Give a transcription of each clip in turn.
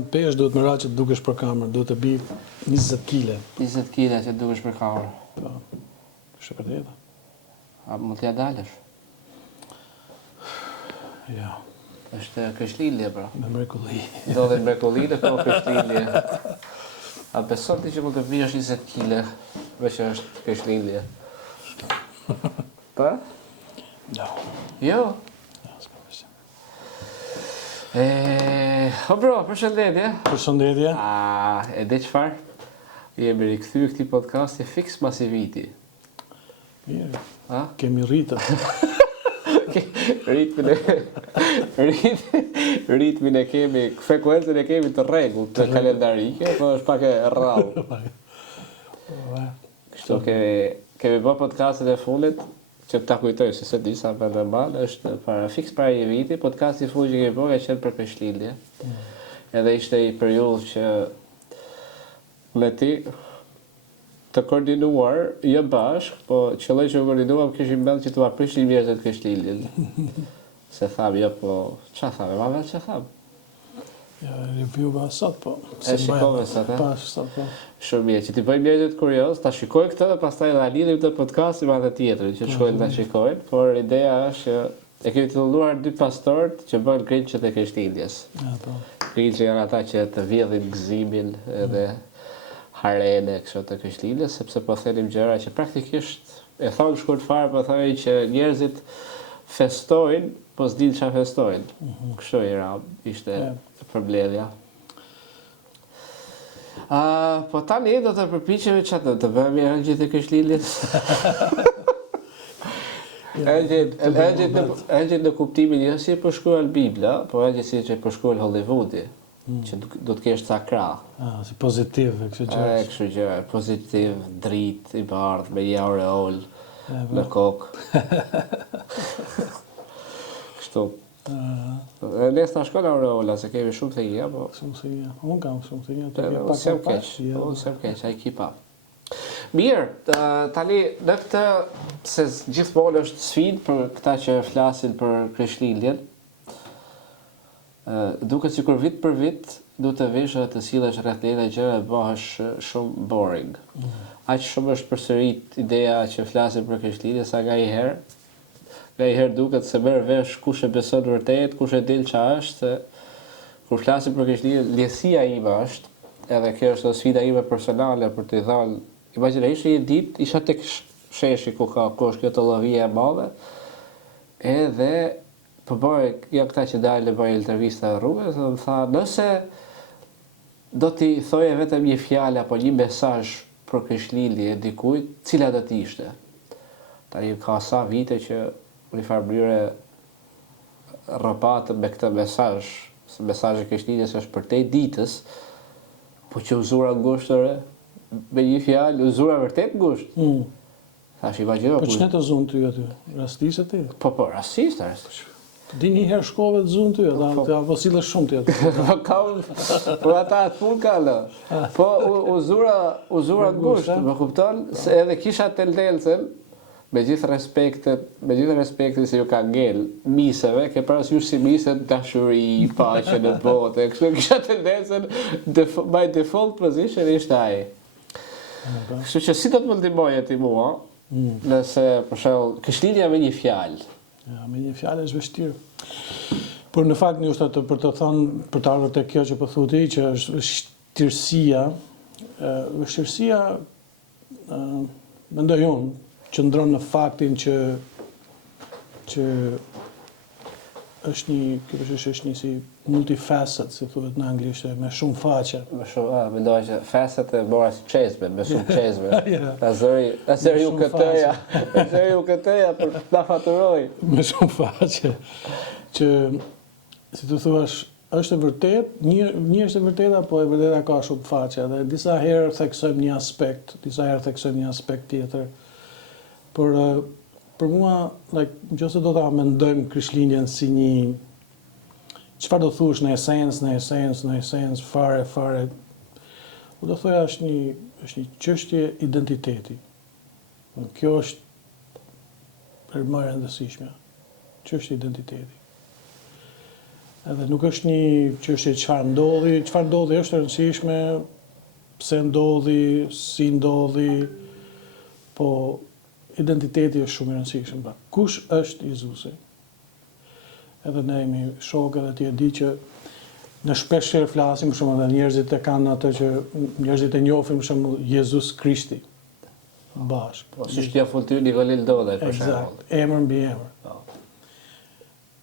gram pesh duhet më ra që të dukesh për kamër, duhet të bi 20 kg. 20 kg që të dukesh për kamër. Po. Është e vërtetë. A mund t'ja dalësh? Ja. Është kështllindje pra. Me mrekulli. Do dhe mrekulli në kohë kështllindje. A beson ti që mund të vish 20 kg veç është kështllindje? Pa? Jo. Jo. Ja, s'ka vështirë. Bro, përshëndetje. Përshëndetje. E di çfarë? Jemi rikthyer këtij podcasti fiks mas i viti. Mirë. Ha? Kemi rritë. Ritmin e kemi, frekuencën e kemi të rregullt të kalendarike, po është pak e rrallë. Kështu kemi bërë podcastin e fundit, që ta kujtoj se se di sa më normal, është fiks para një viti, podcasti i fundit që kemi bërë ka qenë për kështllindje. Edhe ishte i periudhë që me ti të koordinuar, jo bashk, po qëlloj që koordinuam kishim mend që të aprishim njerëzit kështllindjen. Se tham, jo, po, qa tham, ma vetë që tham? Ja, review-va sot, po. E shikove sot, Pa, sot, po. Shumë mirë, që t'i bëjmë njerëzit kurios, ta shikoj këtë dhe pastaj dhe lidhim të podcast i madhe tjetër, që të shkojnë ta shikojnë, por ideja është që e kemi titulluar 2 pastorët që bëjnë grinçet e kështllindjes. Ja, po. Grinçet janë ata që të vjedhin gëzimin edhe harene kështu të kështllindjes, sepse po thenim gjëra që praktikisht e thonë shkurt fare, po thonë që njerëzit festojnë, po s'din çfarë festojnë. Kështu ishte përmbledhja. Po tani do të përpiqemi çfarë të bëjmë rëngjit e kështllindjes. Rëngjit në kuptimin jo si përshkruan Bibla, po rëngjit si që përshkruan Hollywoodi. Që do të kesh ca krah. Si pozitiv, kështu gjë. Kështu gjë, pozitiv, dritë, i bardhë, me një aureol në kokë. Kështu. Ne s'na shkon aureola, se kemi shumë të hija, po... Shumë të hija. Unë kam shumë të hija. Unë sem keq, I keep up. Mirë, tani në këtë, se gjithmonë është sfidë për këta që flasin për kështllindjen, duket sikur vit për vit du të vish dhe të sillesh rreth një gjëra e bëhesh shumë boring. Aq shumë është përsërit ideja që flasin për kështllindje sa ngaherë duket se merr vesh kush e beson vërtet, kush e din ç'a është, se kur flasim për kështllindje, lehtësia ime është, edhe kjo është sfida ime personale për t'i dhënë. Imagjinoj një ditë isha tek sheshi ku është kjo llavia e madhe, edhe po bëj këta që dalë bëj intervista rrugës, dhe më tha, nëse do t'i thoje vetëm një fjalë apo një mesazh për kështllindje dikujt, cila do t'ishte? Tani ka sa vite që në farë mënyrë rropatë me këtë mesazh, se mesazhi i kështllindjes është për te ditës, po që uzura ngushtëre, me një fjalë, uzura vërtet ngushtë. Thash, imagjino. Po ç'ne të zunë ty aty? Rastisht ti? Po, rastisht. Di një herë shkove të zunë ty, apo sillesh shumë ty aty. Po ata atë punë kanë. Po uzura ngushtë, më kupton? Se edhe kisha tendencën, me gjithë respektin se ju ka ngel miseve, ke parasysh si miset dashuri, paqe në botë. Kështu kisha tendencën, my default position ishte ai. Kështu që si do të më ndihmoje ti mua, nëse për shembull kështllindja me një fjalë. Ja, me një fjalë është vështirë. Por në fakt ndoshta për të thënë, për të ardhur tek kjo që po thuti, që është vështirësia, mendoj unë, qëndron në faktin që është një si multifaceted, si thuhet në anglisht, me shumë faqe. Me shumë, mendoj që facet e bëra si çezme, me shumë çezme. Azeri u këtëja për ta faturoj. Me shumë faqe. Që, si të thuash, është e vërtet, një është e vërteta, po e vërteta ka shumë faqe. Dhe disa herë theksojmë një aspekt, disa herë theksojmë një aspekt tjetër. Por për mua, nëse do ta mendojmë kështllindjen si një, çfarë do thuash në esencë, fare, do thoya është një çështje identiteti. Kjo është për më e rëndësishme, çështje identiteti. Edhe nuk është një çështje çfarë ndodhi është e rëndësishme, pse ndodhi, si ndodhi, po identiteti është shumë i rëndësishëm. Pra, kush është Jezusi? Edhe ne jemi shokë edhe ti e di që në shpeshherë flasim, për shembull, dhe njerëzit e kanë atë që njerëzit e njohin, për shembull, Jezus Krishti. Bashkë. Po, si shtja full ty Nikolil Dodaj, për shembull. Eksakt, emër mbi emër.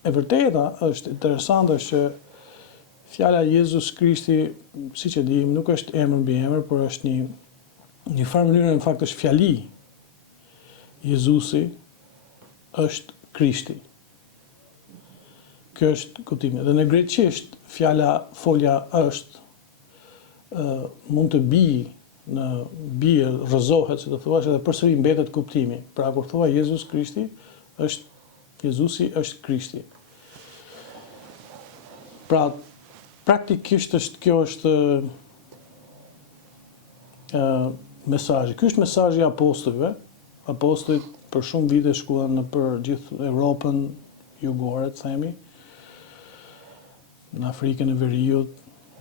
E vërteta është interesante që fjala Jezus Krishti, siç e dim, nuk është emër mbi emër, por është një farë mënyrë, në fakt është fjali. Jezusi është Krishti. Kjo është kuptimi. Dhe në greqisht folja është mund të bie, rrëzohet, si të thuash, edhe përsëri mbetet kuptimi. Pra kur thua Jezus Krishti, Jezusi është Krishti. Pra, praktikisht kjo është mesazhi. Ky është mesazhi i apostujve. Apostujt për shumë vite shkuan nëpër gjithë Europën jugore, themi, në Afrikën e Veriut,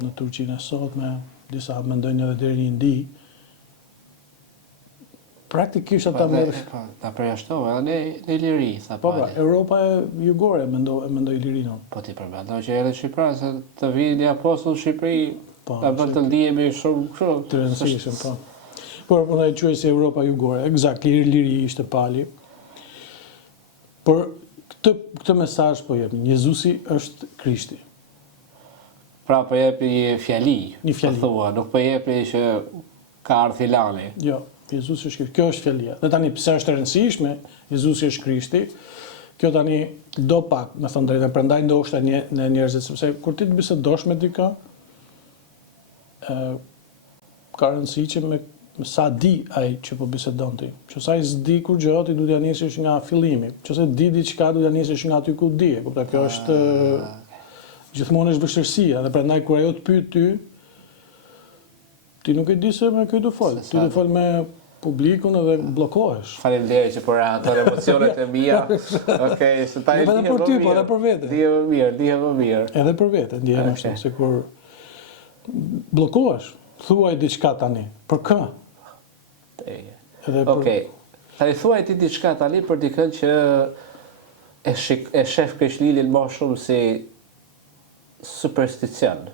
në Turqinë e sotme, disa mendojnë edhe deri në Indi. Praktikisht ata merr. Ta përjashtova, edhe në Iliri, tha Po, pali. Europa e jugore mendoj Ilirinë. Po ti përmendon që edhe Shqipëra, se të vinë një apostull në Shqipëri, Po, ta bën të ndihemi shumë kështu. të rëndësishëm, po. Por po e quaj si Europa jugore, eksakt, Liri ishte pali. Por këtë mesazh po jep, Jezusi është Krishti. Pra po jepi një fjali, Një fjali. po thua, nuk po jepi që ka ardhur filani. Jo, Jezusi është Krishti. Kjo është fjalia. Dhe tani pse është e rëndësishme, Jezusi është Krishti. Kjo tani do pak, me thënë drejtën, prandaj ndoshta në njerëzit, sepse kur ti të bisedosh me dikë, ka rëndësi që me sa di ai që po bisedon ti. Që sa i s'di kur gjë, ti duhet ja nisësh nga fillimi. Nëse di diçka, duhet ja nisësh nga aty ku di. Kupta, kjo është gjithmonë është vështirësia, dhe prandaj kur ajo të pyet ty, ti nuk e di se me kë do fol. Ti do fol me publikun edhe bllokohesh. Faleminderit që por ato emocionet e mia. Okej, se ta Jo vetëm për ty, po edhe për vete. Dihe më mirë. Edhe për vete, ndjehem ashtu, se kur bllokohesh, thuaj diçka tani. Për kë? Okej. Tani thuaj ti diçka tani për dikën që e shef Krishtlindjen më shumë si supersticion.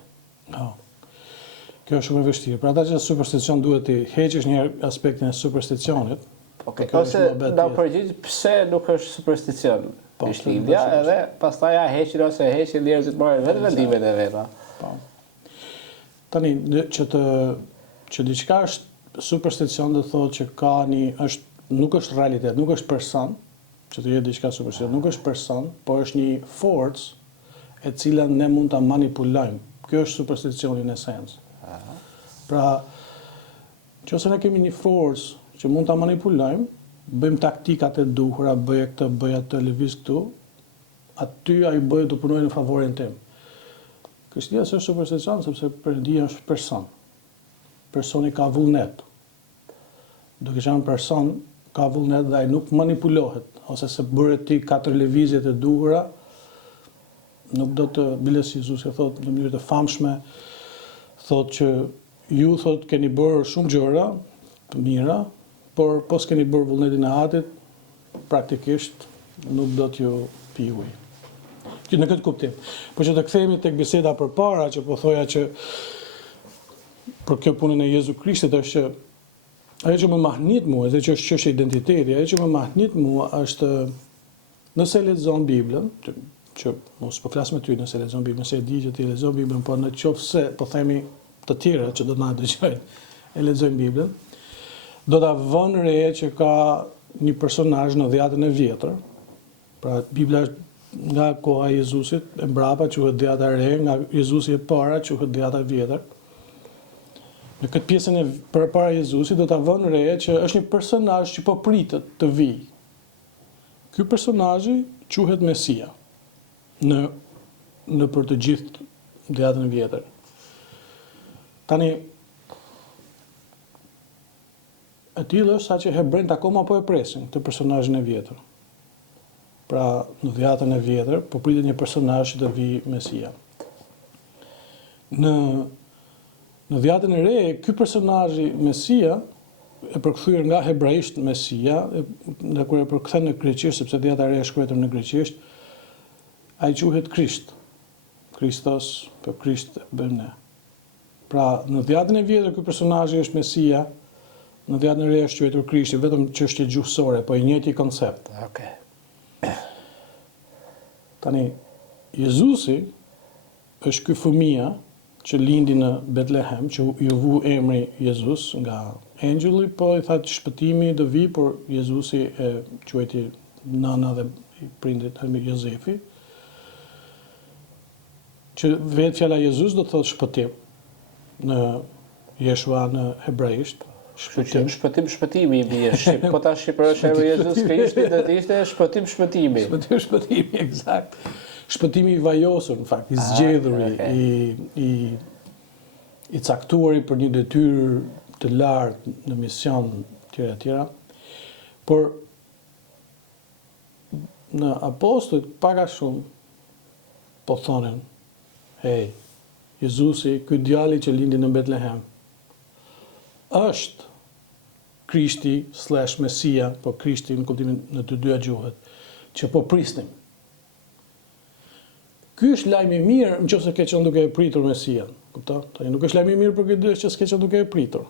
Kjo është shumë e vështirë. Për ata që supersticion duhet ti heqësh një aspektin e supersticionit. Okej, ose na përgjigj pse nuk është supersticion Krishtlindja, edhe pastaj ja heqin ose heqin njerëzit marrin vetë vendimet e veta. Po. Tani që diçka është supersticion do thotë që ka nuk është realitet, nuk është person, që të jetë diçka supersticion, nuk është person, por është një forcë e cila ne mund ta manipulojmë. Kjo është supersticioni në esencë. Pra, nëse ne kemi një forcë që mund ta manipulojmë, bëjmë taktikat e duhura, bëj këtë, bëj atë, lëviz këtu, aty ai bëj të punojë në favorin tim. Krishtlindja është supersticion sepse Perëndia është person. Personi ka vullnet. Duke qenë person, ka vullnet dhe ai nuk manipulohet, ose se bëre ti 4 lëvizjet e duhura, nuk do të biles Jezusi thot në mënyrë të famshme, thot që ju thot keni bërë shumë gjëra të mira, por po s'keni bërë vullnetin e Atit, praktikisht nuk do t'ju pi ujë. Në këtë kuptim. Po që të kthehemi tek biseda përpara që po thoja që për kjo punën e Jezu Krishtit është që ajo që më mahnit mua, dhe që është çështja e identitetit, ajo që më mahnit mua është nëse lexon Biblën, që mos po flas me ty nëse lexon Biblën, se e di që ti lexon Biblën, por në qoftë se po themi të tjerë që do të na dëgjojnë, e lexojnë Biblën, do ta vënë re që ka një personazh në Dhjetën e Vjetër. Pra Bibla është nga koha e Jezusit, e mbrapa quhet Dhjata e Re, nga Jezusi e para quhet Dhjata e Vjetër. Në këtë pjesën e përpara Jezusit do ta vënë re që është një personazh që po pritet të vijë. Ky personazh quhet Mesia në për të gjithë Dhjatën e Vjetër. Tani e tillë është sa që hebrejt akoma po e presin këtë personazhin e vjetër. pra në dhjetën e vjetër, po pritet një personazh që të vi Mesia. Në dhjetën e re, ky personazhi Mesia e përkthyer nga hebraisht Mesia, dhe kur e përkthen në greqisht, sepse dhjeta e re është shkruar në greqisht, ai quhet Krisht. Kristos, për Krisht e bën ne. Pra, në dhjetën e vjetër ky personazhi është Mesia, në dhjetën e re është quajtur Krishti, vetëm çështje gjuhësore, po i njëjti koncept. Okej. Tani, Jezusi është ky fëmia që lindi në Betlehem, që ju vu emri Jezus nga engjulli, po i thatë shpëtimi do vi, por Jezusi e quajti nëna dhe i prindit Jozefi, që vetë fjala Jezus do të thotë shpëtim në Jeshua në hebraisht. Shpëtimi i bie shqip. Po ta shqipërosh emri Jezus Krishti do të ishte shpëtimi. Shpëtimi, eksakt. Shpëtimi i vajosur, në fakt, i zgjedhuri, i caktuari për një detyrë të lartë në mision tjera. Por në apostujt pak a shumë po thonin, hey, Jezusi, ky djali që lindi në Betlehem, është Krishti / Mesia, po Krishti në kuptimin në të dyja gjuhët, që po prisnim. Ky është lajmi i mirë nëse ke qenë duke e pritur Mesian, kupton? Tani nuk është lajmi i mirë për këtë dy që s'ke qenë duke e pritur.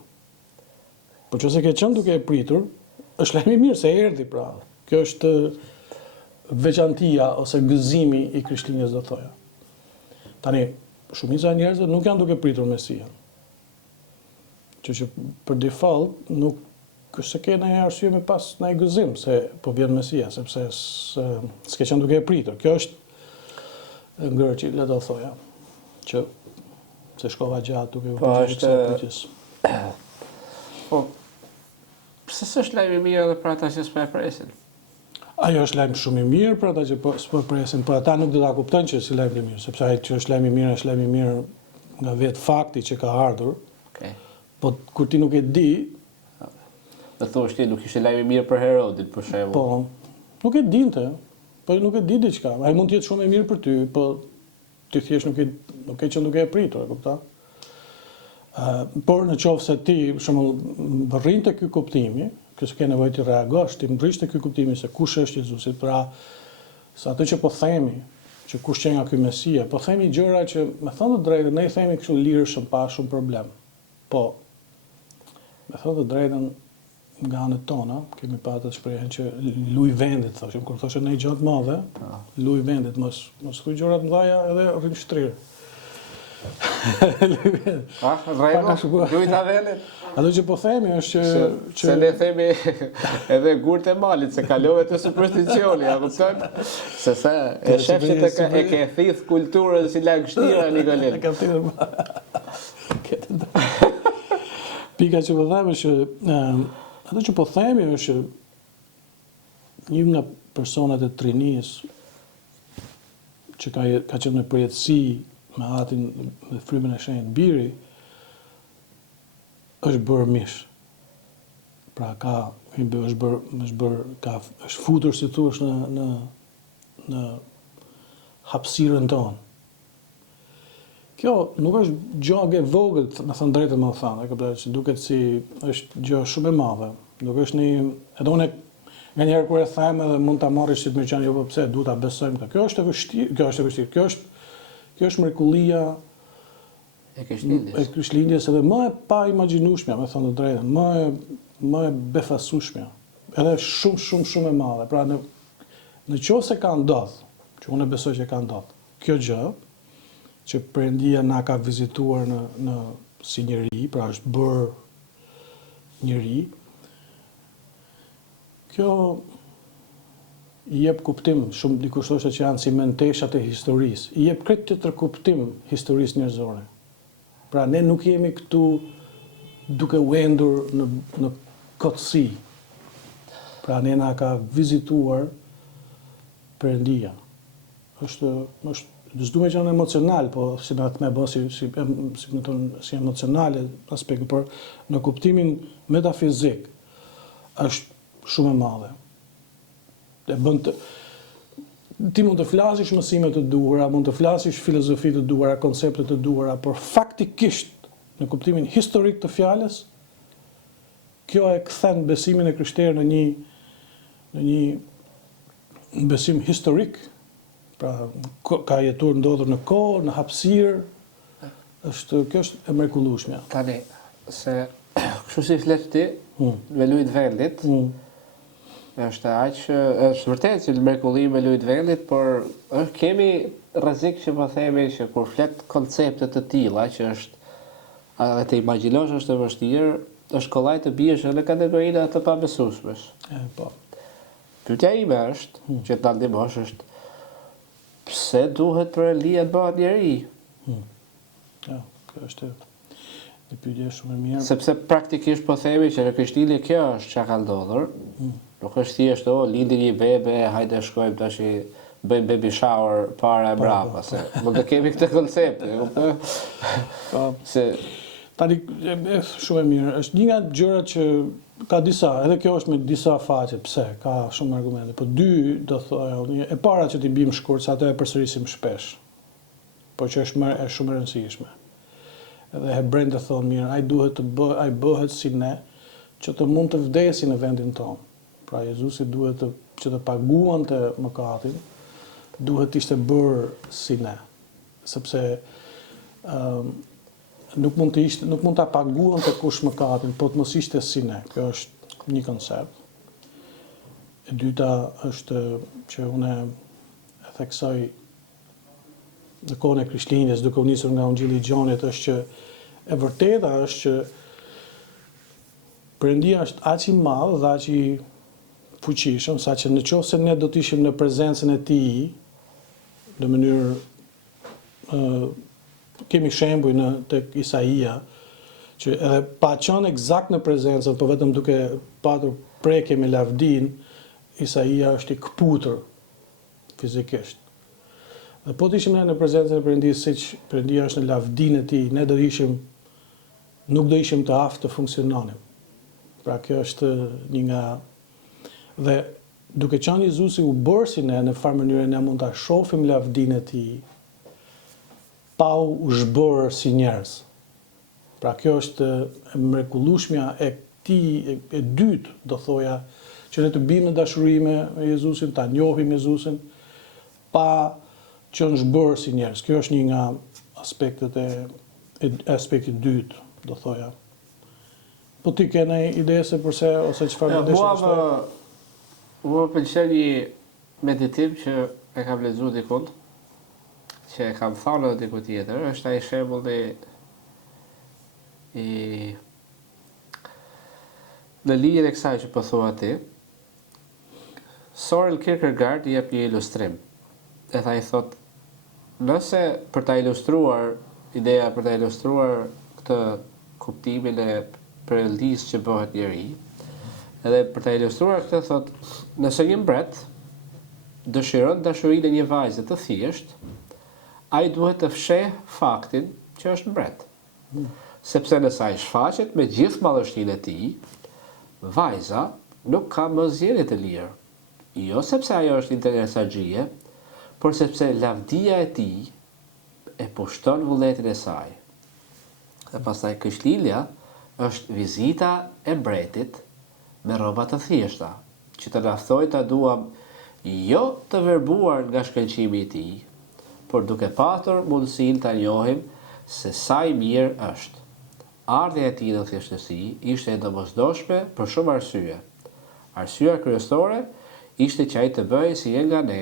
Po nëse ke qenë duke e pritur, është lajmi i mirë se erdhi pra. Kjo është veçantia ose gëzimi i Krishtlindjes do thoja. Tani, shumica e njerëzve nuk janë duke pritur Mesian. Që për default nuk se ke ndonjë arsye me pas ndonjë gëzim se po vjen Mesia, sepse s'ke qenë duke e pritur. Kjo është ngërçi, le do thoja, që se shkova gjatë duke u përgjigjesh. Po, pse s'është lajm i mirë edhe për ata që s'po e presin? Ajo është lajm shumë i mirë për ata që s'po e presin, por ata nuk do ta kuptojnë që si lajm i mirë, sepse ai që është lajm i mirë, është lajm i mirë nga vetë fakti që ka ardhur. Okej. Po kur ti nuk e di, do thosh ti nuk ishte lajm i mirë për Herodit për shembull. po, nuk e dinte. Po nuk e di diçka. Ai mund të jetë shumë i mirë për ty, po ti thjesht nuk e qenë duke e pritur, e kupton? Por në qoftë se ti, për shembull, rrinte ky kuptimi, që s'ke nevojë të reagosh, ti mbrishte ky kuptimi se kush është Jezusi, pra sa ato që po themi, që kush që nga ky Mesia, po themi gjëra që, me thënë të drejtën, ne i themi kështu lirshëm pa shumë problem. Po, me thënë të drejtën, nga anët tona, kemi patë të shprehen që luj vendit, thoshim, kur thoshe ne gjatë madhe, luj vendit, mos kuj gjërat mëdhaja edhe rrinë shtrirë. Luj ta vendit. Ato që po themi është që... Se ne themi edhe gurt e malit, se kalove të supersticioni, a kupton? Se sa e shefshit e ke thith kulturën si lagështira, Nikolin. E ka thithë Pika që po themi është ato që po themi është një nga personat e trinis që ka qenë në përjetësi me Atin dhe frymën e shenjtë Biri, është bërë mish. Pra është futur, si thuash, në hapësirën tonë. Kjo nuk është gjë e vogël, me thënë drejtën më thënë, që duket si është gjë shumë e madhe. Nuk është edhe unë nga njerë kur e them edhe mund ta marrësh si të më qenë, jo po pse duhet ta besojmë. Kjo është e vështirë, kjo është mrekullia e Krishtlindjes edhe më e pa imagjinueshme, me thënë të drejtën, më e befasueshme, edhe shumë e madhe. Pra në qoftë se ka ndodhur, që unë besoj që ka ndodhur, kjo gjë që Perëndia na ka vizituar në si njeri, pra është bërë njeri, kjo i jep kuptim, shumë dikush thoshte që janë si menteshat e historisë, i jep krejt tjetër kuptim historisë njerëzore. Pra ne nuk jemi këtu duke u endur në kotësi. Pra ne na ka vizituar Perëndia. Është s'du me qenë emocional, po si me bë si emocionale aspekti, por në kuptimin metafizik është shumë e madhe. ti mund të flasësh mësime të duhura, mund të flasësh filozofi të duhura, koncepte të duhura, por faktikisht në kuptimin historik të fjalës, kjo e kthen besimin e krishterë në një besim historik, pra ka jetuar ndodhur në kohë, në hapësirë, kjo është e mrekullueshme. Tani, se kështu si flet ti, me lujt vendit, është vërtet që mrekulli me lujt vendit, por kemi rrezik që po themi që kur flet koncepte të tilla që është edhe të imagjinosh është e vështirë, është kollaj të biesh në kategorinë të pabesueshmësh. Po. Pyetja ime është, që ta ndihmosh është, pse duhet për Elia të bëhet njeri? Ja, kjo është një pyetje shumë e mirë. Sepse praktikisht po themi që në Krishtlindje kjo është çka ka ndodhur. Nuk është thjesht lindi një bebe, hajde shkojmë tash bëjmë baby shower para e mbrapa, se mund të kemi këtë koncept. Se tani shumë e mirë. Është një nga gjërat që ka disa, edhe kjo është me disa faqe, pse, ka shumë argumente. Po dy, do thoya, e para që t'i bim shkurt, se ato e përsërisim shpesh, po që është shumë e rëndësishme. Edhe hebrejtë thonë mirë, ai bëhet si ne, që të mund të vdesi në vendin tonë. Pra Jezusi duhet që të paguante mëkatin, duhet të ishte bërë si ne. Sepse nuk mund ta paguante kush mëkatin, po të mos ishte si ne. Kjo është një koncept. E dyta është që unë e theksoj në kohën e Krishtlindjes, duke u nisur nga Ungjilli i Gjonit, është që e vërteta është që Perëndia është aq i madh dhe aq i fuqishëm, saqë nëse ne do të ishim në prezencën e Tij, në mënyrë kemi shembuj tek Isaia, që edhe pa qenë eksakt në prezencën, por vetëm duke patur prekje me lavdin, Isaia është i kputur fizikisht. Dhe po të ishim ne në prezencën e Perëndisë, siç Perëndia është në lavdinë e Tij, ne nuk do ishim të aftë të funksiononim. Pra kjo është një nga... Dhe duke qenë Jezusi u bërë si ne, në farë mënyrë ne mund ta shohim lavdinë e Tij, pa u zhbërë si njerëz. Pra kjo është mrekullueshmja e Tij e dytë, do thoja, që ne të bimë në dashuri me Jezusin, ta njohim Jezusin, pa qenë zhbërë si njerëz. Kjo është një nga aspekti dytë, do thoja. Po ti ke një ide se përse, ose çfarë do të shtosh? Mua pëlqen një meditim që e kam lexuar dikund, që e kam thënë edhe diku tjetër, është ai shembulli në linjën e kësaj që po thua ti. Soren Kierkegaard jep një ilustrim. E tha i thot, nëse për ta ilustruar këtë kuptimin e Perëndisë që bëhet njeri, edhe për ta ilustruar këtë thot, nëse një mbret dëshiron dashurinë e një vajze të thjeshtë, ai duhet të fsheh faktin që është mbret. Sepse nëse ai shfaqet me gjithë madhështinë e tij, vajza nuk ka më zgjedhje të lirë. Jo sepse ajo është interesaxhie, por sepse lavdia e tij e pushton vullnetin e saj. Dhe pastaj Krishtlindja është vizita e mbretit me rroba të thjeshta, që të na ftoj ta duam jo të verbuar nga shkëlqimi i tij, por duke patur mundësinë ta njohim se sa i mirë është. Ardha e tij në thjeshtësi ishte e domosdoshme për shumë arsye. Arsyeja kryesore ishte që ai të bëhej si një nga ne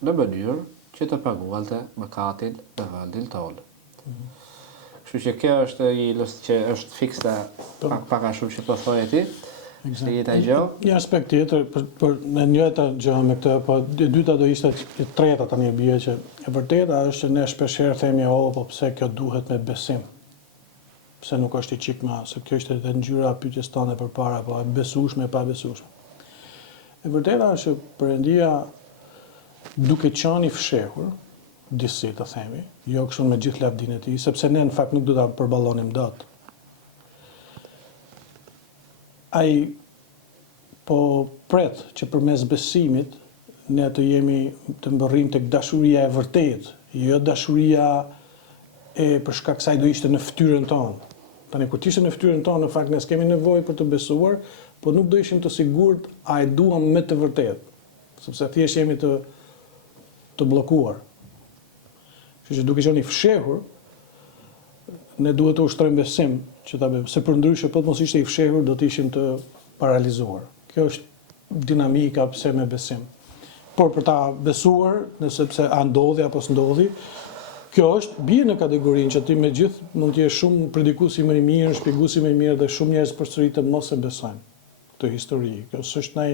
në mënyrë që të paguante mëkatin në vendin tonë. Kështu që kjo është që është fiksa pak a shumë që po thoje ti. Një aspekt tjetër, për në njëjta gjë me këtë, po e dyta do ishte e treta tani bie që e vërteta është që ne shpeshherë themi po pse kjo duhet me besim. Pse nuk është i çikma, se kjo ishte edhe ngjyra e pyetjes tonë përpara, po e besueshme e pa besueshme. E vërteta është që Perëndia duke qenë i fshehur, disi të themi, jo kështu me gjithë lavdinë e tij, sepse ne në fakt nuk do ta përballonim dot. Ai po pret që përmes besimit ne të jemi të mbërrim tek dashuria e vërtetë, jo dashuria e për shkak se ai do ishte në fytyrën tonë. Tani kur ishte në fytyrën tonë, në fakt ne s'kemi nevojë për të besuar, po nuk do ishim të sigurt a e duam me të vërtetë, sepse thjesht jemi të bllokuar. Kështu që duke qenë i fshehur, ne duhet të ushtrojmë besim që ta bëjmë, se përndryshe po të mos ishte i fshehur do të ishim të paralizuar. Kjo është dinamika pse me besim. Por për ta besuar, nëse pse a ndodhi apo s'ndodhi, kjo është bie në kategorinë që ti me gjithë mund të jesh shumë predikuesi më i mirë, shpjeguesi më i mirë dhe shumë njerëz përsëritë mos e besojnë këtë histori. Kjo s'është ndaj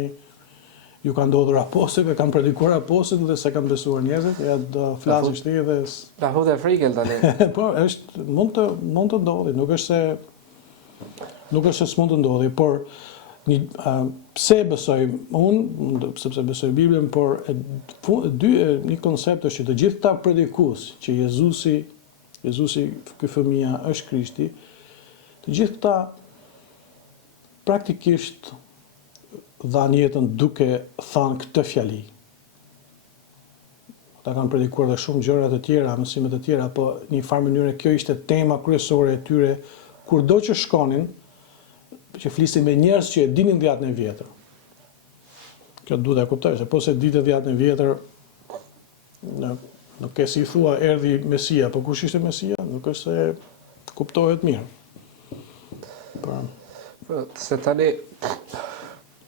ju ka ndodhur apostujve, kanë predikuar apostujt dhe se kanë besuar njerëzit, ja do flasësh ti dhe Ta hodhe frikën tani. po, mund të ndodhi, nuk është se s'mund të ndodhi, por pse besoj unë, sepse besoj Biblën, por një koncept është që të gjithë ta predikues që Jezusi ky fëmia është Krishti, të gjithë këta praktikisht dhanë jetën duke thënë këtë fjali. Ta kanë predikuar dhe shumë gjëra të tjera, mësime të tjera, po në një farë mënyrë kjo ishte tema kryesore e tyre kurdo që shkonin, që flisin me njerëz që e dinin dhjetën e vjetër. Kjo duhet ta kuptoj, se po se ditë dhjetën e vjetër, nuk e si thua erdhi Mesia, po kush ishte Mesia? Nuk është se kuptohet mirë. Se tani,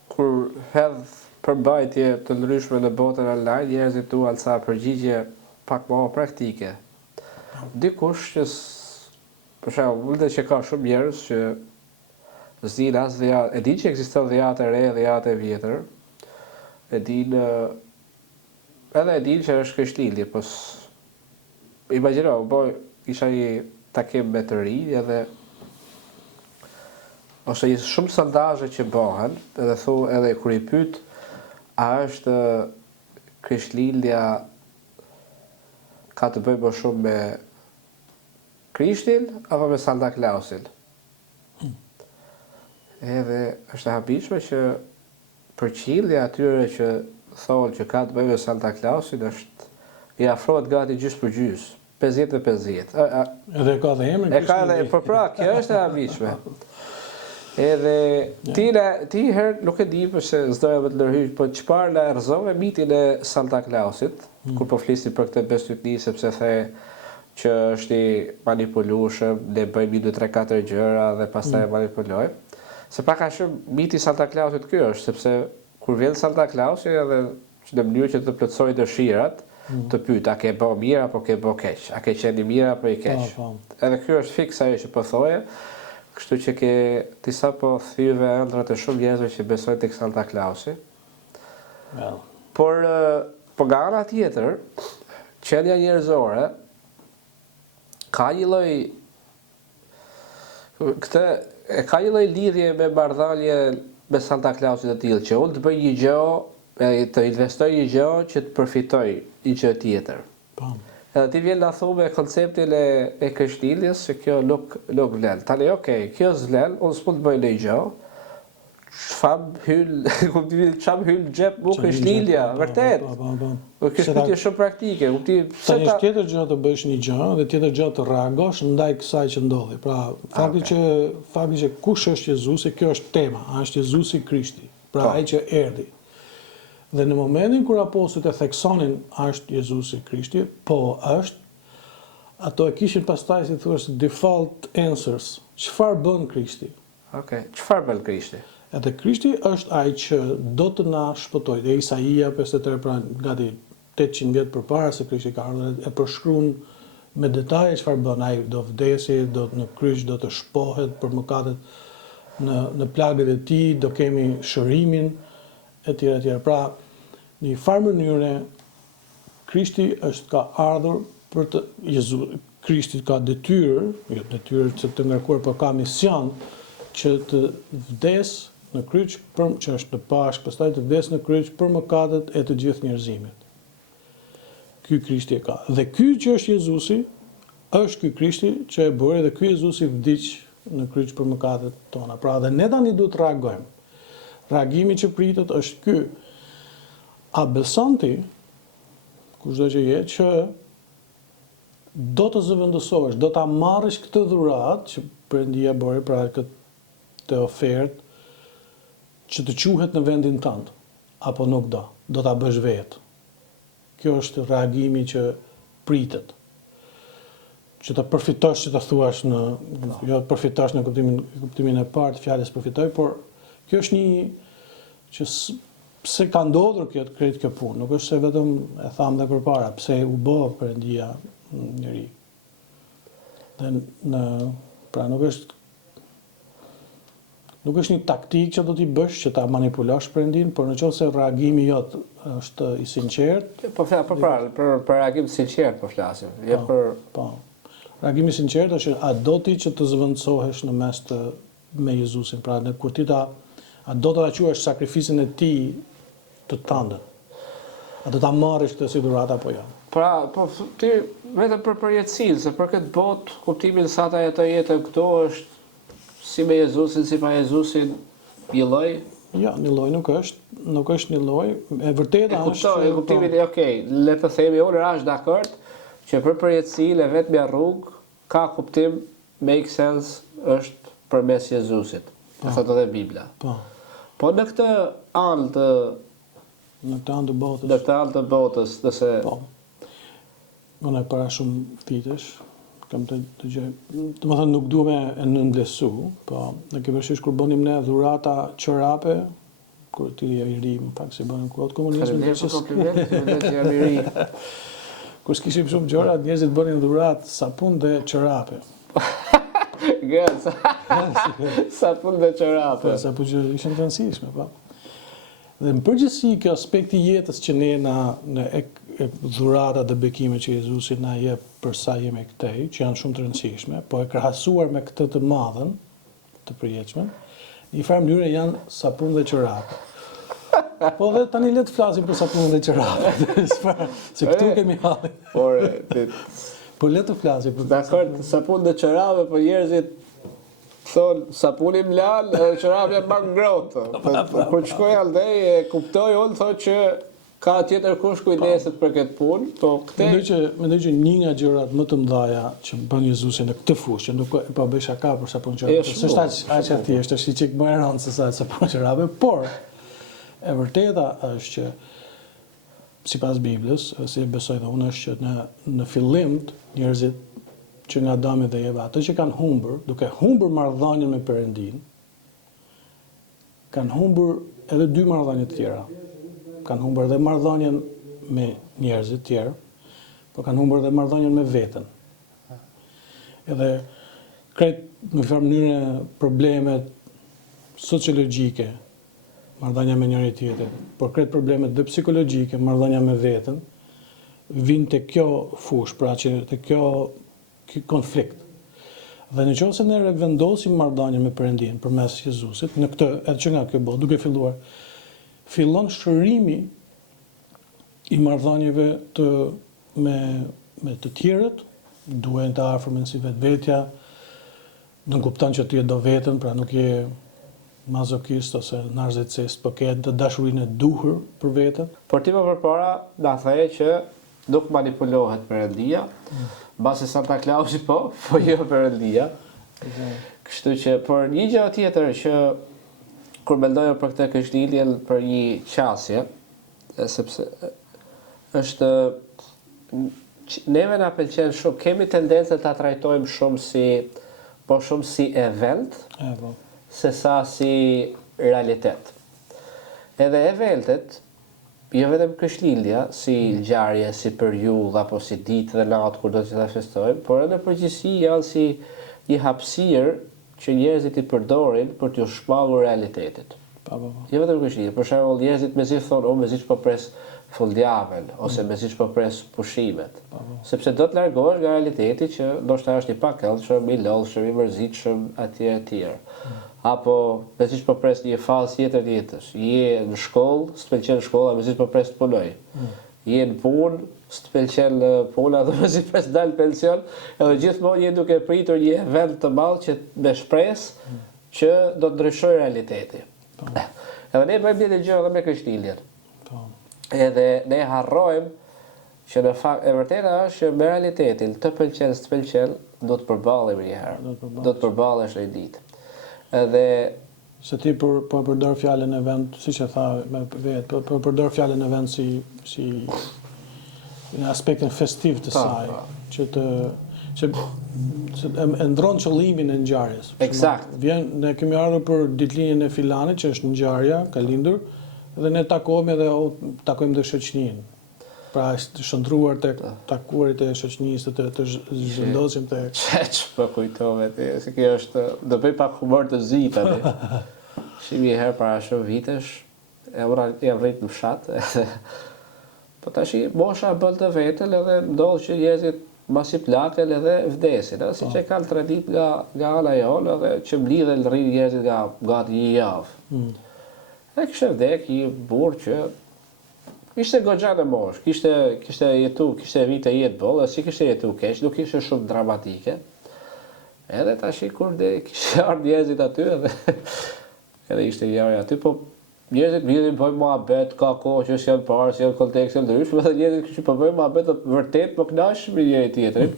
kur hedh përmbajtje të ndryshme në botën online, njerëzit duan ca përgjigje pak më praktike. Dikush që për shembull, mullet që ka shumë njerëz që s'din as dhjetë, e din që ekziston dhjetë e re, dhjetë e vjetër, edhe e din që është Krishtlindje, po imagjino, isha një takim me të rinj edhe ose shumë sondazhe që bëhen, edhe kur i pyet a është Krishtlindja ka të bëjë më shumë me Krishtin apo me Santa Clausin. Edhe është e habishme që përqindja atyre që thonë që ka të bëjë me Santa Clausin është i afrohet gati gjys për gjys, 50-50. Edhe ka dhe emrin. E ka edhe, por pra, kjo është e habishme. Edhe ti herë nuk e di përse s'doja me të lërhyj, po çfarë na rrezove mitin e Santa Clausit, kur po flisim për këtë besytni, sepse the që është i manipulueshëm, ne bëjmë 2, 3, 4 gjëra dhe pastaj e manipulojmë. Se pak a shumë miti Santa Clausit ky është, sepse kur vjen Santa Clausi edhe në mënyrë që të plotësojë dëshirat, të pyet a ke bë mirë apo ke bë keq, a ke qenë i mirë apo i keq. Edhe ky është fiks ajo që po thoje. Kështu që ke disa po thyve ëndrat e shumë njerëzve që besojnë tek Santa Clausi. Por nga ana tjetër, qenia njerëzore ka një lloj lidhje me marrëdhënie me Santa Clausit të tillë, që unë të bëj një gjë, të investoj një gjë që të përfitoj një gjë tjetër. Edhe ti vjen na thu me konceptin e Krishtlindjes se kjo nuk vlen. Tani kjo s'vlen, unë s'mund të bëj ndonjë gjë. Çam hyl xhep mu Krishtlindja, vërtet. Kjo është pyetje shumë praktike. Tani është tjetër gjë të bësh një gjë dhe tjetër gjë të reagosh ndaj kësaj që ndodhi. Pra, fakti që kush është Jezusi, kjo është tema, është Jezusi Krishti. Pra ai që erdhi. Dhe në momentin kur apostujt e theksonin është Jezusi Krishti, po është, ato e kishin pastaj si thuaç default answers. Çfarë bën Krishti? Çfarë bën Krishti? Edhe Krishti është ai që do të na shpëtojë. Dhe Isaia 53, pra gati 800 vjet përpara se Krishti ka ardhur, e përshkruan me detaje çfarë bën ai, do vdesi, do në kryq do të shpohet për mëkatet në plagët e tij, do kemi shërimin etj. Pra, në një farë mënyre Krishti ka ardhur për të Krishti ka detyrë që të ngarkuar, por ka mision që të vdes në kryq, që është në Pashkë, pastaj të vdes në kryq për mëkatet e të gjithë njerëzimit. Ky Krishti e ka. Dhe ky që është Jezusi, është ky Krishti që e bëri dhe ky Jezusi vdiq në kryq për mëkatet tona. Pra, dhe ne tani duhet të reagojmë. Reagimi që pritet është ky. A beson ti, kushdo që je, që do të zëvendësohesh, do ta marrësh këtë dhuratë që Perëndia bëri, pra këtë ofertë që të quhet në vendin tënd, apo nuk do ta bësh vetë. Kjo është reagimi që pritet. Që të përfitosh, që të thuash jo të përfitosh në kuptimin e parë të fjalës përfitoj, por kjo është një që pse ka ndodhur kjo punë, nuk është se vetëm e tham dhe përpara, pse u bë Perëndia njëri. Dhe pra nuk është një taktikë që do t'i bësh që ta manipulosh Perëndin, por nëse reagimi jot është i sinqert. Po për reagim të sinqert po flasim. Jo për reagimi i sinqert është a do ti që të zëvendësohesh në mes me Jezusin, pra kur ti a do të ta quash sakrificën e tij të tëndën. A do ta marrësh këtë si dhuratë apo jo? Pra, po ti vetëm për përjetësinë, se për këtë botë kuptimin sa ta jetoj jetën këtu është si me Jezusin, si pa Jezusin, një lloj? Ja, një lloj nuk është një lloj. E vërteta është e kuptimin e okay, le të themi unë rash dakord që për përjetësinë e vetmja rrugë ka kuptim make sense është përmes Jezusit. E thotë edhe Bibla. Po në këtë anë të botës, nëse unë para shumë vitesh kam të gjë, domethënë nuk duhem e nënvlerësu, po në ke përshtysh kur bënim ne dhurata çorape, kur ti je i ri, më pak si bënë kohët komunizmit. Kur s'kishim shumë gjëra, njerëzit bënin dhuratë sapun dhe çorape. Sapun dhe çorape. Sapun që ishin të rëndësishme, po. Dhe në përgjithësi kjo aspekti jetës që ne në dhurata dhe bekimet që Jezusi na jep për sa jemi këtej, që janë shumë të rëndësishme, po e krahasuar me këtë të madhen, të përjetshme, në një farë mënyrë janë sapun dhe çorape. Po dhe tani le të flasim për sapunin dhe çorape. Se këtu kemi hallin. Po le të flasim për dakord, sapun dhe çorape, po njerëzit thonë sapunim lan, çorape më ngrohtë. Kur shkoj aldej e kuptoj unë thotë që ka tjetër kush kujdeset për këtë punë, po këtë mendoj që një nga gjërat më të mëdha që bën Jezusi në këtë fushë, që nuk po bëj shaka për sapun çorape. S'është aq e thjeshtë, është çik më e rëndë se sa sapun çorape, por e vërteta është që sipas Biblës, si besoj dhe unë, është që në fillim njerëzit që nga Adami dhe Eva, ato që kanë humbur, duke humbur marrëdhënien me Perëndin, kanë humbur edhe dy marrëdhënie të tjera. Kanë humbur edhe marrëdhënien me njerëzit tjerë, por kanë humbur edhe marrëdhënien me veten. Edhe krejt në një mënyrë problemet sociologjike, marrëdhënia me njëri tjetrin, por krejt problemet dhe psikologjike, marrëdhënia me veten, vinë te kjo fushë, pra që te kjo konflikt. Dhe nëse ne vendosim marrëdhënien me Perëndin përmes Jezusit, në këtë edhe që nga kjo botë, duke filluar, fillon shërimi i marrëdhënieve me të tjerët, duhen të afërmen si vetvetja, nuk kupton që ti e do veten, pra nuk je mazokist ose narzicist, po ke të dashurinë e duhur për veten. Por ti më përpara na the që nuk manipulohet Perëndia, mbasi Santa Clausi po jo Perëndia. Kështu që por një gjë tjetër që kur mendoj për këtë kështjelljen për një qasje, sepse është neve na pëlqen shumë, kemi tendencë ta trajtojmë shumë si event, se sa si realitet. Edhe eventet, jo vetëm kështjellja, si ngjarje, si periudhë apo si ditë dhe natë kur do të ta festojmë, por edhe në përgjithësi janë si një hapësirë që njerëzit i përdorin për t'u shmangur realitetit. Jo vetëm kështjellja, për shembull njerëzit mezi thonë, mezi po pres fundjavën ose mezi po pres pushimet. Sepse do të largohesh nga realiteti që ndoshta është i pakëndshëm, i lodhshëm, i mërzitshëm etj. Apo mezi po pres një fazë tjetër të jetës. Je në shkollë, s'të pëlqen shkolla, mezi po pres të punoj. Je në punë, s'të pëlqen puna, do mezi pres dal pension, edhe gjithmonë je duke pritur një event të madh që me shpresë që do të ndryshojë realiteti. Edhe ne bëjmë një gjë edhe me kështjelljen. Edhe ne harrojmë që në fakt e vërteta është që me realitetin të pëlqen s'të pëlqen do të përballemi një herë. Do të përballesh një ditë. Edhe se ti po përdor fjalën e vend, siç e tha me vetë, po përdor fjalën e vend si në aspektin festiv të saj, që e ndron qëllimin e ngjarjes. Eksakt. Ne kemi ardhur për ditëlinjen e filanit që është ngjarja, ka lindur, dhe ne takohemi dhe takojmë dhe shoqërinë. Pra është shëndruar tek takuarit e shoqënisë të zhvendosim tek po kujtove ti, se kjo është do bëj pak humor të zi tani. Shimi herë para shumë vitesh, jam rrit në fshat, po tash mosha bën të vetën edhe ndodh që njerëzit masi plaken edhe vdesin, si që kanë tradit nga ana jonë edhe që mblidhen rrin njerëzit nga gati një javë. Edhe kishte vdek një burr që ishte goxha në moshë, kishte jetu, kishte vite jetë bollë, si kishte jetu keq, nuk ishte shumë dramatike. Edhe tash kur kishte ardhur njerëzit aty edhe ishte njëri aty, po njerëzit vjedhin bëjnë muhabet, ka kohë që janë parë, janë kontekste ndryshme, dhe njerëzit që po bëjnë muhabet vërtet po kënaqsh me njëri tjetrin.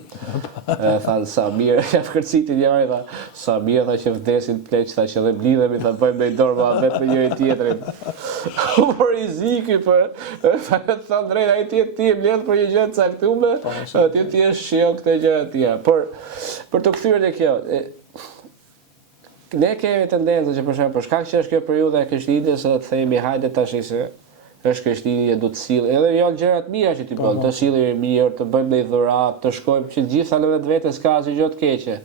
Thanë sa mirë, ja kërciti njëri tha, sa mirë tha që vdesin pleq, tha që dhe mblidhemi, tha bëjmë me dorë muhabet me njëri tjetrin. Por i ziki për tha drejt, ai ti e mbledh për një gjë të caktuar, ti je shill këtë gjë tjera. Por për të kthyer te kjo, ne kemi tendencën që për shkak që është kjo periudha e Krishtlindjes se të themi hajde tash se është Krishtlindje do të sill. Edhe janë gjëra të mira që ti bën, të sillemi mirë, të bëjmë një dhuratë, të shkojmë që gjitha në vetvete s'ka asgjë të keqe.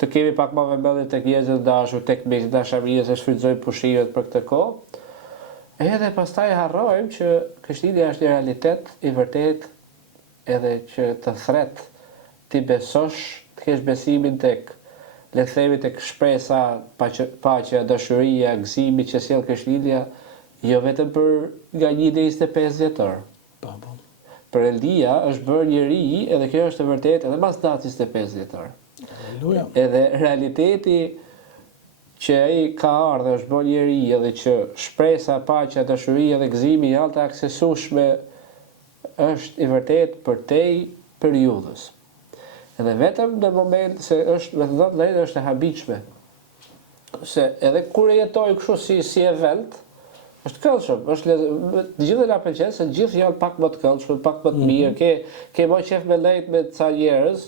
Të kemi pak më vëmendje tek njerëzit e dashur, tek miqtë dashamirë se shfrytëzojmë pushimet për këtë kohë. Edhe pastaj harrojmë që Krishtlindja është një realitet i vërtet edhe që të thret ti besosh, të kesh besimin tek le të themi tek shpresa, paqja, dashuria, gëzimi që sjell Krishtlindja, jo vetëm për nga 25 vjetor. Për Eldia është bërë njeri, edhe kjo është e vërtet, edhe mas datës 25 vjetor. Edhe realiteti që ai ka ardhur është bërë njeri, edhe që shpresa, paqja, dashuria dhe gëzimi janë të aksesueshme, është i vërtet për te periudhës. Edhe vetëm në moment se është, me të thënë drejtë, është e habitshme. Se edhe kur e jetoj kështu si event, është këndshëm, të gjithë na pëlqen se gjithë janë pak më të këndshëm, pak më të mirë, ke më qef me lejt me ca njerëz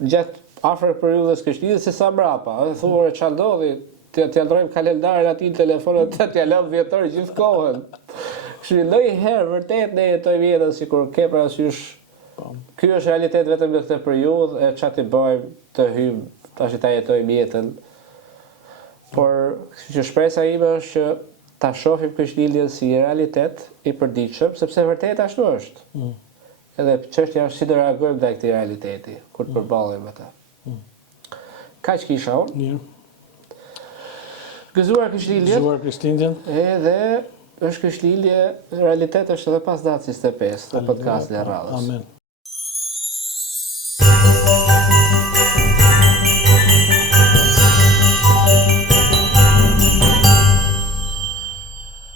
gjatë afër periudhës Krishtlindjes se sa mbrapa. Edhe thuar çfarë ndodhi, t'ja ndrojmë kalendarin aty në telefon, t'ja lëm vjetor gjithë kohën. Kështu ndonjëherë vërtet ne jetojmë jetën sikur ke parasysh. Ky është realitet vetëm në këtë periudhë, e çfarë të bëjmë, të hyjmë, tash ta jetojmë jetën. Por që shpresa ime është që ta shohim Krishtlindjen si një realitet i përditshëm, sepse vërtet ashtu është. Edhe çështja është si do reagojmë ndaj këtij realiteti kur të përballemi me ta. Kaq kisha unë. Mirë. Gëzuar Krishtlindjen. Gëzuar Krishtlindjen. Edhe është Krishtlindje, realitet është edhe pas datës 25 në podcastin e radhës. Amen.